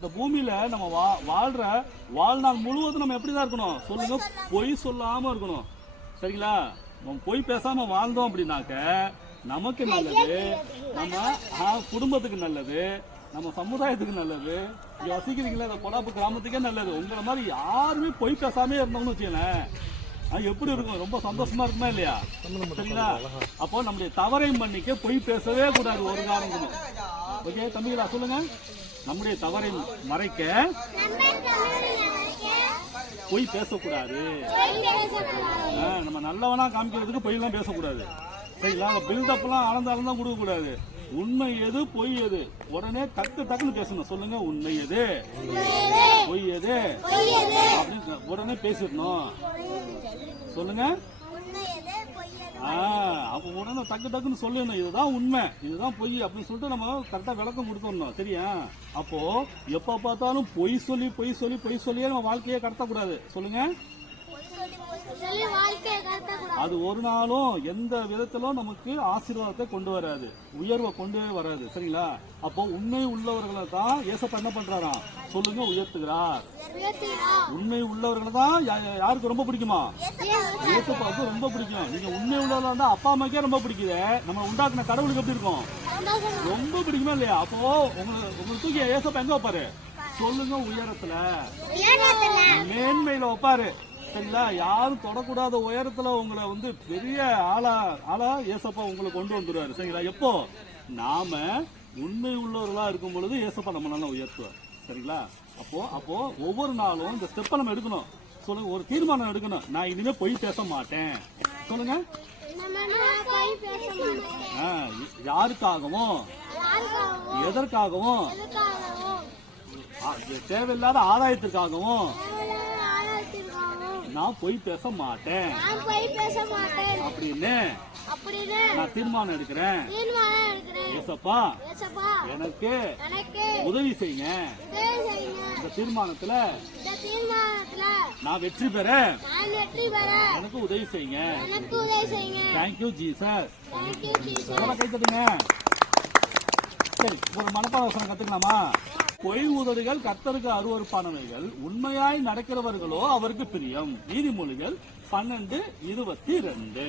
இந்த பூமியில நம்ம வாழ்ற வாழ்நாள் முழுவதும் நம்ம எப்படிதான் இருக்கணும் சொல்லுங்க? பொய் சொல்லாம இருக்கணும். சரிங்களா? நம்ம பொய் பேசாம வாழ்ந்தோம் அப்படின்னாக்க நமக்கு நல்லது, நம்ம குடும்பத்துக்கு நல்லது, நம்ம சமுதாயத்துக்கு நல்லது, இங்க வசிக்கிறீங்களா இந்த கொலாப்பு கிராமத்துக்கே நல்லது. உங்களை மாதிரி யாருமே பொய் பேசாமே இருந்தோம்னு வச்சுக்கலேன், எப்படி இருக்கும்? ரொம்ப சந்தோஷமா இருக்குமா இல்லையா? சரிங்களா? அப்போ நம்முடைய தவறை மன்னிக்க பொய் பேசவே கூடாது ஒரு காரணம். ஓகே தம்பிகளா, சொல்லுங்க. நம்முடைய தவறை மறைக்க பொய் பேசக்கூடாது. நம்ம நல்லவனா காமிக்கிறதுக்கு பொய் எல்லாம் பேசக்கூடாது. சரிங்களா? பில்டப் எல்லாம் ஆனந்தாலும் கொடுக்க கூடாது. உண்மை எது பொய் எது உடனே டக்குன்னு பேசணும். சொல்லுங்க, உண்மை எது பொய் எது அப்படின்னு உடனே பேசிடணும். சொல்லுங்க. அப்ப உடனே டக்குன்னு சொல்லணும், இதுதான் உண்மை இதுதான் பொய் அப்படின்னு சொல்லிட்டு நம்ம கரெக்டா விளக்கம் கொடுத்துடணும். சரியா? அப்போ எப்ப பார்த்தாலும் பொய் சொல்லியே நம்ம வாழ்க்கையே கடத்தக்கூடாது. சொல்லுங்க. அது ஒரு நாளும் எந்த விதத்திலும் நமக்கு ஆசீர்வாதத்தை கொண்டு வராது, உயர்வை கொண்டு வராது. சரிங்களா? அப்போ உண்மை உள்ளவர்களை தான் ஏசப்பா என்ன பண்றாராம்? சொல்லுங்க, உயர்த்துகிறார். உண்மை உள்ளவர்களை தான் யாருக்கு ரொம்ப பிடிக்குமா? ஏசப்பாவுக்கு ரொம்ப பிடிக்கும். நீங்க உண்மை உள்ளவர்களா இருந்தா அப்பா அம்மாக்கே ரொம்ப பிடிக்குது, நம்ம உண்டாக்குன கடவுளுக்கு எப்படி இருக்கும்? ரொம்ப பிடிக்குமா இல்லையா? அப்போ உங்களுக்கு தூக்கி ஏசப்பா எங்க வைப்பாரு? சொல்லுங்க, உயரத்துல மேன்மையில வைப்பாரு. சரிங்களா? யாரும் தொடக்கூடாத உயரத்துல உங்களை பெரிய ஆளா ஏசப்பா உங்களை கொண்டு வந்துருவாரு. சரிங்களா? எப்போ நாம உண்மை உள்ளவர்களா இருக்கும் பொழுது ஏசப்பா நம்ம நல்லா உயர்த்துவார். சரிங்களா? அப்போ ஒவ்வொரு நாளும் இந்த ஸ்டெப்பை நம்ம எடுக்கணும். சொல்லுங்க, ஒரு தீர்மானம் எடுக்கணும். நான் இனிமே பொய் பேச மாட்டேன். சொல்லுங்க. யாருக்காகவும் எதற்காகவும் தேவையில்லாத ஆதாயத்திற்காகவும் நான் பொய் பேச மாட்டேன் அப்படின்னு நான் தீர்மானம் எடுக்கிறேன். ஏசப்பா எனக்கு உதவி செய்யுங்க. இந்த தீர்மானத்துல நான் வெற்றி பெற எனக்கு உதவி செய்யுங்க. Thank you Jesus. கை தட்டுங்க. சரி, ஒரு மனப்பாடம் கத்துக்கலாமா? பொய் உதடுகள் கர்த்தருக்கு அருவருப்பானவைகள், உண்மையாய் நடக்கிறவர்களோ அவருக்கு பிரியம். நீதிமொழிகள் 12:22.